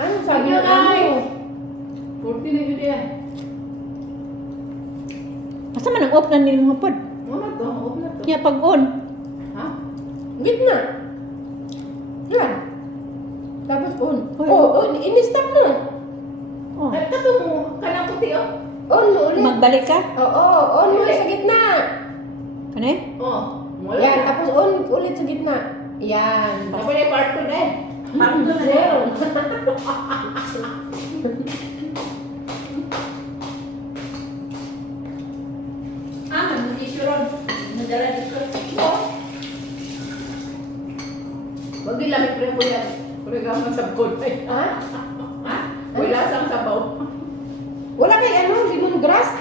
Ano sabi amo? guys. 40 na yun yan. Asa man ang off na nila mga pod? Ano to? Off na to. Nya pag on. Ha? Gitna. Yan. Tapos on. Uy. Oh, on. In-stop mo. Oh. Ay, kato mo. Kanang puti oh. On mo ulit. Magbalik ka? Oo, on mo sa gitna. Kani? Oh. Wala. Yan, tapos on ulit sa gitna. Yan. Tapos na yung part 2 na eh. Part 2 na yun. Ah, mag-issue ron. Nadala dito. Wag din lamig pre ko yan. Kung nagkaman sa kulay. Ha? Ha? Wala sang sabaw. Wala kay ano, lemongrass?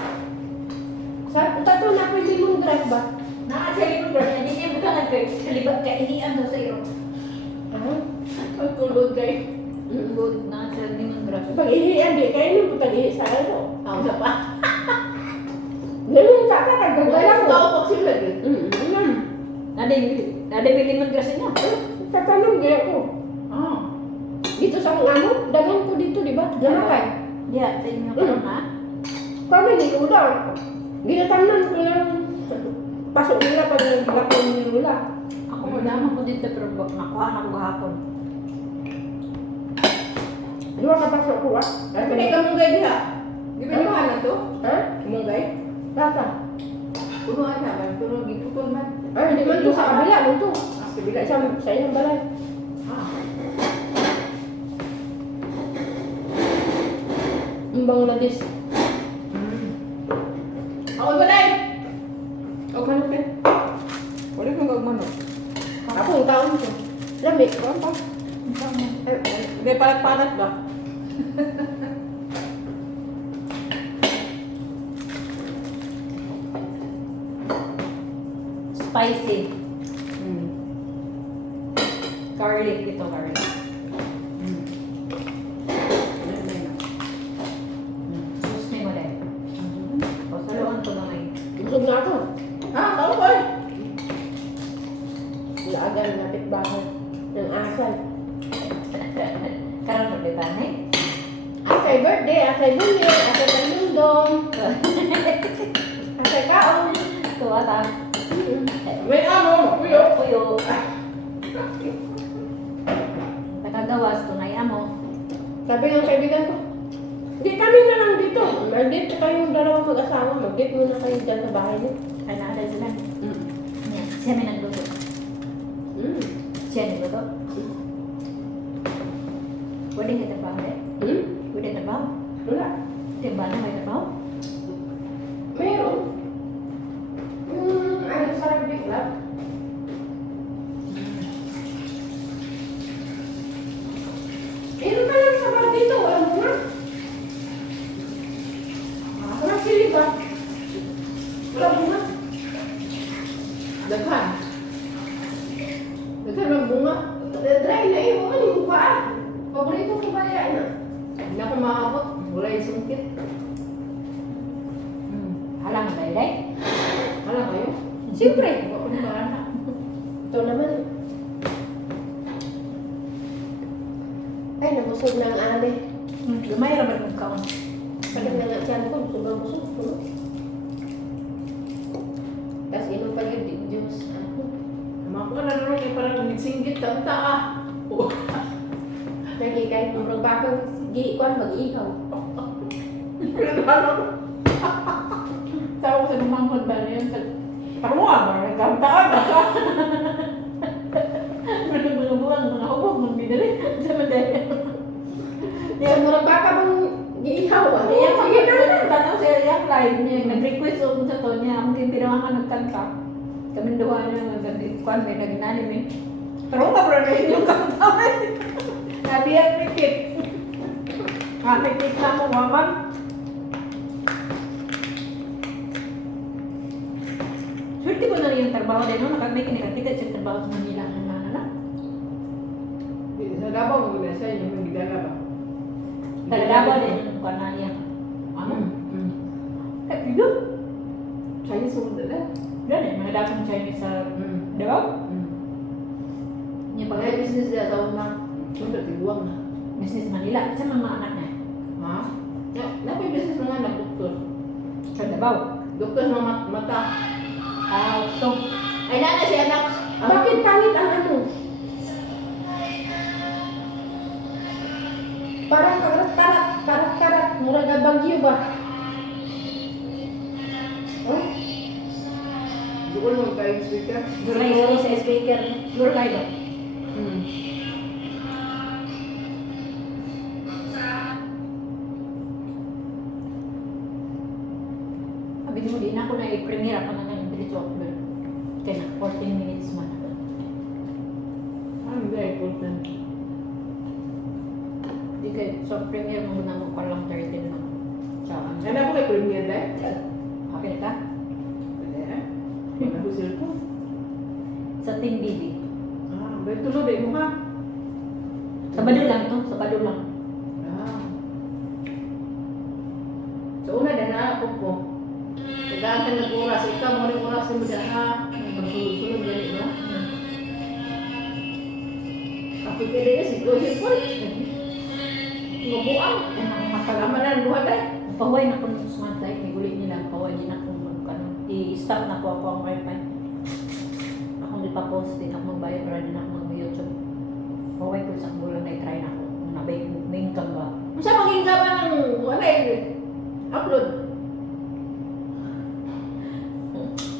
Sa tato na ko yung lemongrass ba? Naa sa bro, hindi niya bukan nagkay kalibat ka ini ano sa iyo. Ah. Pagtulog kay. Good na sa limang grass. Pag ihiyan di kayo nung putang ihi sa ano. Ako sa pa. Ganun sa ka, nagagala Wala ko. ko ako sila eh. Mm, mm. Nade nade may limang grass niya. Tatanong di ako. Ah. Dito sa mga ano, dagan ko dito, di ba? Namakay. Diya, sa inyo karon ha. Kami ni Lula. Ginatamnan ko lang. Pasok nila pag naglakom ni Lula. Ako wala ko dito pero bak- nakuha na ko gahapon. Dua ka pasok ko ah. Ano ni kamunggay diha? Gibe ni ano to? Ha? Kamunggay? Sasa? Punuan na man, pero giputol man. Ay, di man to sa kabila mo to. Sa kabila sa, sa balay. Ah. Ang Bangladesh. Ako ba dai? O manok eh. Wala kang gagmanok. Ako ang taon ko. Lamig ko pa. Ay, ay. Hindi palat-palat ba? Spicy. Hmm. Garlic ito garlic. Hmm. Sus may mo dai. O saluan ko na may. Busog na ako. Ha, tao ko eh. Laagan napit bahay ng asal. Karon na kita ni. Asay birthday, asay bumi, asay panundong, asay kaon. Tuwa ta. May ano, kuyo. Puyo. Nakagawas to na amo. Sabi ng kaibigan ko, di kami na lang dito. Mag-date kayong dalawang mag-asawa. Mag-date muna kayo dyan sa bahay niyo. Ay na sila. Hmm. Niya, siya may nagluto. Hmm. Siya nagluto. Pwede ka trabaho eh. Hmm? Pwede trabaho. Wala. Diba na may trabaho? Meron. Yung ano sa rugby club. Meron ka lang sa bar dito. Wala mo na. Wala sili ba? Wala mo na. Daghan. Daghan ang bunga. Dry na iyo. Ano yung mukha? Paborito ko ba yan? Hindi ako maabot. Wala yung sungkit. Hmm. Alam mo dahil dahil? Alam kayo? Siyempre. Huwag ko na marana. Ito naman. Ay, nabusog na ang ate. Lumay raman ng kaon. Sakit na nga tiyan ko, busog na busog. Nagsinggit ang taa. Oh. Lagi kahit murang bakang giikuan mag-ihaw. Tawag sa lumangkod ba na yun? Parang nga ba? Nagkamtaan ba ka? Mga mga buwan, mga hubog, mga bidali. Sa madali. Yung murang baka bang giihaw ah. Iya, pag Sige na. tanong siya yung live niya, nag-request ako sa to niya, ang pinirahan ka nagkanta. Kami duha niya, nag-kwan, may nag-inanim eh. Pero nga bro, na yung kanta eh. Sabi yan, repeat. Ah, repeat na mo, waman. Swerte mo na rin yung trabaho din, no? Nakag may kinikakita siya trabaho sa Manila ng nanana. Sa Davao, mo na siya, yung magdala ba? Taga-Davao din, yung kwan na niya. Ano? Mm. Eh, yun. Chinese mo dala. Yan eh, mga dakong Chinese sa Mm. Davao. Mm. Niya Pag pag business niya sa una, sunod, tiguang na. Business Manila. Sa mga anak niya. Ha? Ya, napoy business mga anak, doktor. Sa Davao. Doktor ng mat mata. Ah, ito. Ay, nana si anak. Ang- Bakit pangit ang ano? Parang karat-karat, karat-karat, murag nga bagyo ba? Oh, Doon mo kayo speaker. Ko sa speaker. Lure kayo ba? Hmm. Sabi mo, di na ako na i-premiere ako na ngayon. Diretso ako doon. Kaya na, 14 minutes man. Ah, very important. Di kayo, so premiere mo na mo pa lang 13 lang. Tsaka, Ano kay premier dahil? okay ka? Eh. Wala ko cellphone. Sa Team BB. Ah, ba't tulo din mo ha? Sabado lang to, sabado lang. Ah. So una din na ako ko. Tagaan ka nag-oras, ikaw mo rin oras mo dyan ha. Pagsulod-sulod gani? Ako kaya din si Joseph Paul. Mabuang. Yan ang matagal. Kalaman na ang buhat eh. Paway na kung smart light, may gulit nila. Paway ako mag, ano, i-stop na po ako ang wifi. Akong ipapost din ako magbayad para din ako mag-YouTube. Paway ko sa bulan na i-try na ako. Nabay, may income ba? Masa maging gawa ng wala eh. Upload.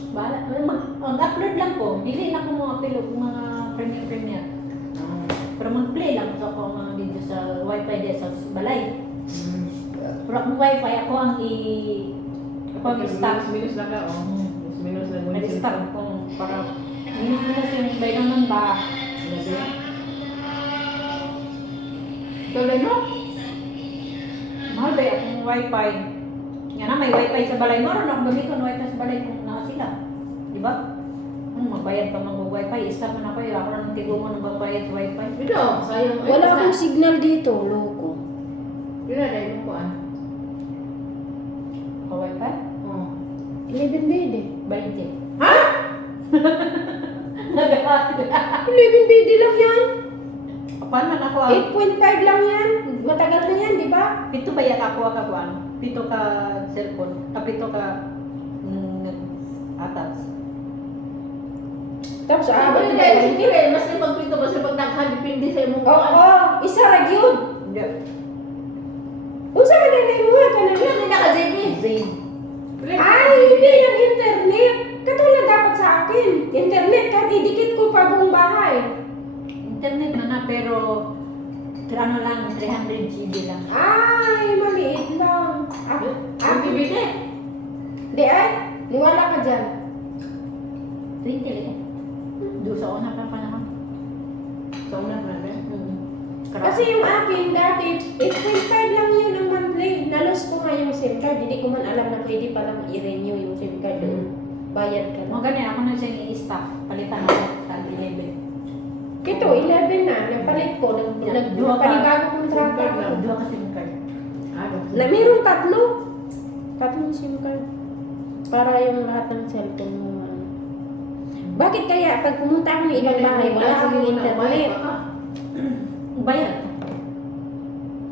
Bahala. Mag, mag-upload lang po. Dili na ko mga pilog, mga premiere-premiere. Pero mag-play lang sa ako ang mga video sa wifi din sa balay. Pero ang wifi ako ang i... Ako ang i-stop. Minus lang ka oh. Minus lang. Nag-stop kung para minus-minus yung bay naman ba? Tuloy mo? Mahal ba akong wifi? Nga na may wifi sa balay mo, ron ako gamiton wifi sa balay kung. Di ba? Ano, magbayad pa mag wifi, stop mo na ko, ako lang tigo mo nang magbayad sa wifi. Ito, sayang. wala akong signal dito, loko. Yun na, dahil mo ko ah. Ka wifi? Oh. 11 BD. 20. Ha? Nagahat. 11 BD lang yan. Paano man ako ah? 8.5 lang yan. Matagal na yan, di ba? Pito ba yan ako ka ano? Pito ka cellphone, ah, pito ka mm, atas. Tapos aabot hindi, na hindi, yan. hindi. Mas yung pagpito, mas yung pagdaghan, depende sa imong Oo, oh, isa ra yun. Hindi. Unsa man na mo nga ka na Yun, hindi naka-JP. Zain. Ay, hindi yung internet. Katulad dapat sa akin. Internet, kahit idikit ko pa buong bahay. Internet na na pero ano lang, 300 GB lang. Ay, maliit lang. Ako, Ang ako, TV na. di ay, niwala ka dyan. 20 lang eh. Doon sa una pa panahon. Sa una pa na. Kasi yung akin dati, 8.5 lang yun ang monthly. Nalos ko nga yung SIM card. Hindi ko man alam na pwede palang i-renew yung SIM card doon. Bayad ka Mga na. ganyan, ako na siyang i-stop. Palitan ako sa 11. Ito, 11 na. Napalit ko. Nag, nag, Dua ka. nagpanibago SIM card ko. Dua ka SIM card. Ah, Na, meron tatlo. Tatlong SIM card. Para yung lahat ng cellphone mo. Ano. Bakit kaya pag pumunta ako ng ibang bahay, wala akong internet? Bayad.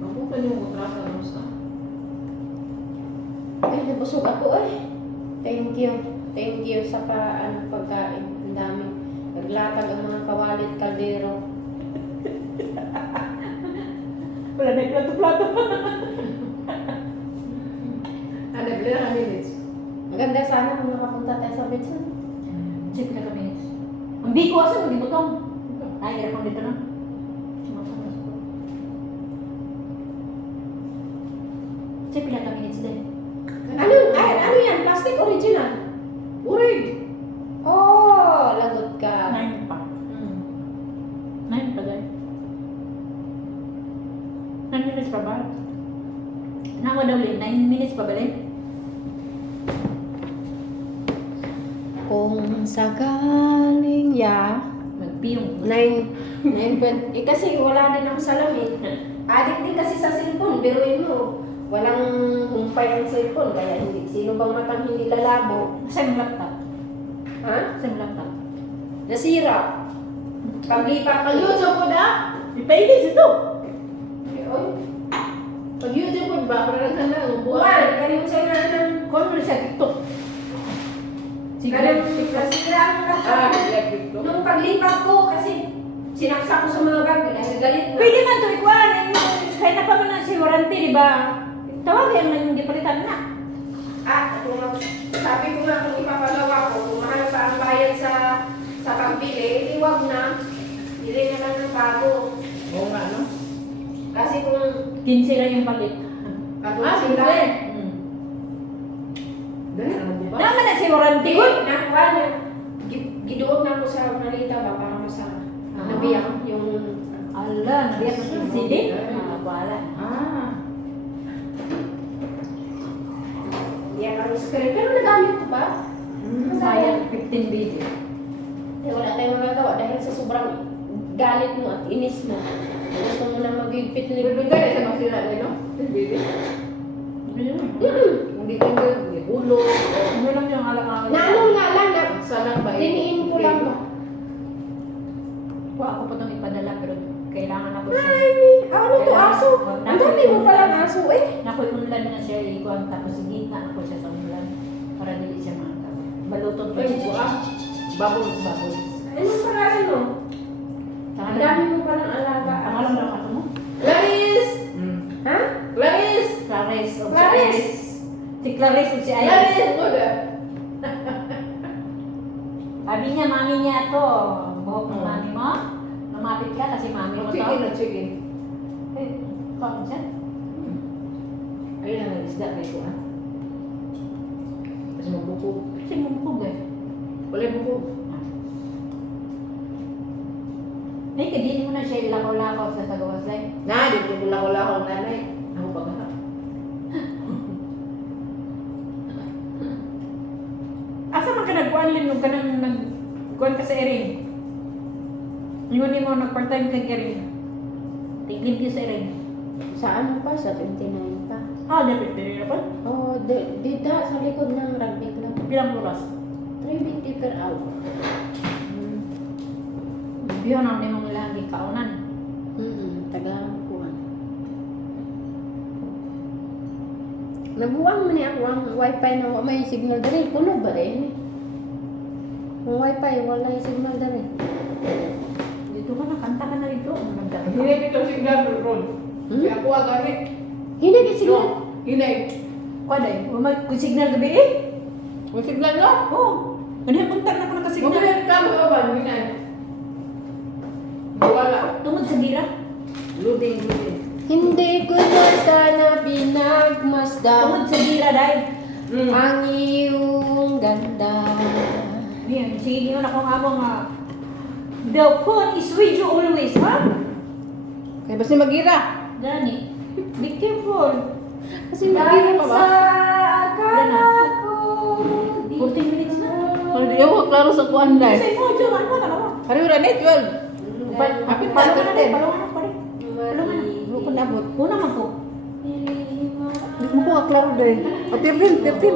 Ako pa yung kontrata mo sa. Ay, nabusog ako eh. Thank you. Thank you sa pa, ano, pagkain. Ang dami. Naglatag ang mga kawalit kaldero. Wala na yung plato-plato. Nag-ilang ka minutes. Maganda sana kung nakapunta tayo sa Betson. Check na kami. Ang biko asa, hindi ko tong. Ay, aircon dito na. Sumasamas ko. Check na kami minutes din. Ano, ay, ano yan? Plastic original? Urig! Oh, lagot ka. Nine pa. Hmm. Nine pa guys. Nine minutes pa ba? Nawa daw Lin, nine minutes pa ba Lin? Kung sakaling ya, Magpiyong. nine, nine point, eh kasi wala din ako salamin. Adik din kasi sa cellphone, biruin mo. Walang humpay ang cellphone, kaya hindi. Sino bang matang hindi lalabo? Same laptop. Ha? Same laptop. Nasira. Paglipat ka Pag-YouTube ko na. Ipailis ito! Sa YouTube po ba? Para lang na. Buwan, kanina siya nga ng ano siya, TikTok. Ganun, kasi lang Ah, like TikTok. Nung paglipat ko, kasi sinaksak ko sa mga bag, dahil galit na. Pwede man to ikuan. Kaya na pa man na si warranty, di ba? Tawagin man yung gipalitan na. Ah, kung sabi ko nga kung ipapagawa ko, kung mahal pa ang bayad sa sa pagbili, eh, wag na. Bili na lang ng bago. Oo nga, no? Kasi kung 15 lang yung palit. katulad Ah, sila. Hmm. Dahil naman, di ba? Naman na si warranty. Hindi, nakuha na. Gi- Giduot na ako sa Narita ba, nabiyang yung... Ala, nabiyak na yung CD. Ah, wala. Ah. Yan ang screen. Pero nagamit ko ba? Sayang 15 video. Eh, wala tayong magagawa dahil sa sobrang galit mo at inis mo. Gusto mo na magigpit ni Bibigay na sa mga sila, no? Bibigay. Mm-mm. Hindi ko hindi ulo. Ano lang yung alang-alang. Na ano nga lang, na Sana ba? diniin ko lang ba? Kuha ako pa itong ipadala pero kailangan ako siya. Ay, ano to, aso? Ang dami mo palang aso eh. Nakoy unlan na siya ikuan tapos gitna ako siya sa unlan para dili siya makakaw. Baluton ko siya. buwa. Babol. Babol. Anong pangalan mo? Ang dami mo palang alaga. Pangalan lang ako mo? Clarice! Mm. Ha? Clarice! Clarice Clarice! si Clarice of si Iris. Clarice! Sabi niya, mami niya to. Buhok ng Oh. mami mo. Lumapit ka kasi mami mo to. Na chicken. Kung siya? Ayun ang isda na ito, ah. Kasi magbukog. Kasi mumukog eh. Wala bukog. Ay, kadili mo na siya lakaw-lakaw sa tagawas lang. Na, di ko wala ko nanay. Ako pa ka. Asa man ka nagkuhan lin nung ka nang nagkuhan ka sa Erin? Yun mo nag-part-time kag Erin. Tiglim ka sa Erin. Sa ano pa? Sa 29 pa. Ah, dapat din pa. Oh, di- dito sa likod ng rugby club. Bilang oras. 350 per hour. Biyo na ni ilang kaunan. Mm-mm, taga kuha. Nabuwang man niya ako ang wifi na may signal dali. Puno ba rin? Kung wifi, wala yung signal dali. Dito ka na, kanta ka na dito. Hindi ko signal ron. Hmm? Kaya ako agari. Hindi ka signal. Hindi. Kuha dahil, umag kung signal gabi eh. May signal no? Oo. Oh, ganyan punta na ako nakasignal. Magkaya ka mo ba? Hindi Wala. Tungod sa gira. Loading, loading. Hindi ko na sana pinagmasdan Tungod sa gira dahil. Mm. ang iyong ganda. Yan, sige na kung amo nga. The phone is with you always, ha? Kaya basta magira. Dani, be careful. Kasi Dahil sa akala ko. 14 minutes na. Kalau dia awak klaro sa kuan dai. Kasi mo, Diyo, ano na ako? Hari udah net jual. Apit na Palungan na terde. rin, palungan na pa rin. Palungan na. Ko nabot. Una man ko. Di mo ko klaro dai. O 13, 13.